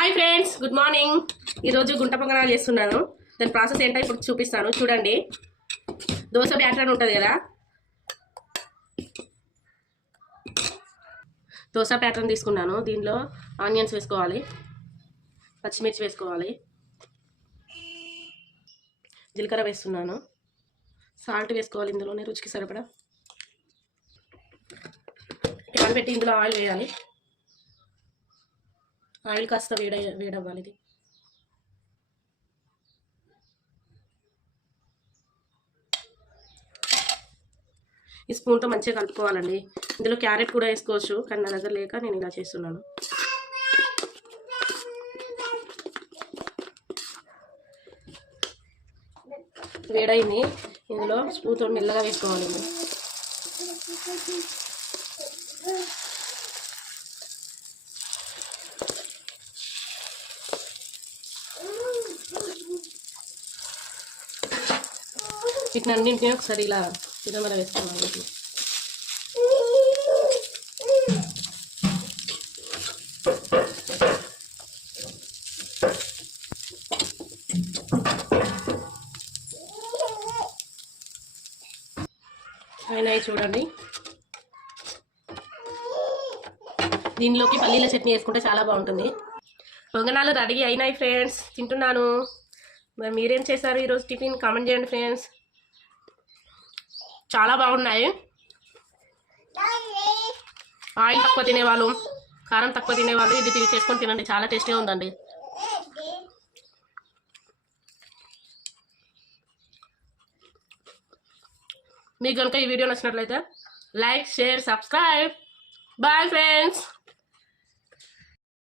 Hi friends, good morning. ఈరోజు గుంట పొంగనాలు చేస్తున్నాను. దాని ప్రాసెస్ ఏంటో ఇప్పుడు చూపిస్తాను. చూడండి, దోశ బ్యాటర్ ఉంటుంది కదా, దోశ ప్యాటర్న్ తీసుకున్నాను. దీనిలో ఆనియన్స్ వేసుకోవాలి, పచ్చిమిర్చి వేసుకోవాలి, జీలకర్ర వేస్తున్నాను, సాల్ట్ వేసుకోవాలి, ఇందులోనే రుచికి సరిపడా. ప్యాన్ పెట్టి ఇందులో ఆయిల్ వేయాలి. ఆయిల్ కాస్త వేడవ్వాలి. ఇది ఈ స్పూన్తో మంచిగా కలుపుకోవాలండి. ఇందులో క్యారెట్ కూడా వేసుకోవచ్చు, కానీ నా దగ్గర లేక నేను ఇలా చేస్తున్నాను. వేడైంది, ఇందులో స్పూన్తో మెల్లగా వేసుకోవాలి. వీటిని అన్నింటినీ ఒకసారి ఇలా తిరమల వేసుకోవాలి. అయినాయి చూడండి. దీనిలోకి పల్లీల చట్నీ వేసుకుంటే చాలా బాగుంటుంది. పొంగనాలు రెడీ అయినాయి ఫ్రెండ్స్, తింటున్నాను. మరి మీరేం చేశారు ఈరోజు టిఫిన్? కామెంట్ చేయండి ఫ్రెండ్స్. చాలా బాగున్నాయి. ఆయిల్ తక్కువ తినేవాళ్ళు, కారం తక్కువ తినేవాళ్ళు ఇది చేసుకొని తినండి, చాలా టేస్టీగా ఉందండి. మీకు కనుక ఈ వీడియో నచ్చినట్లయితే like, share, subscribe. Bye friends.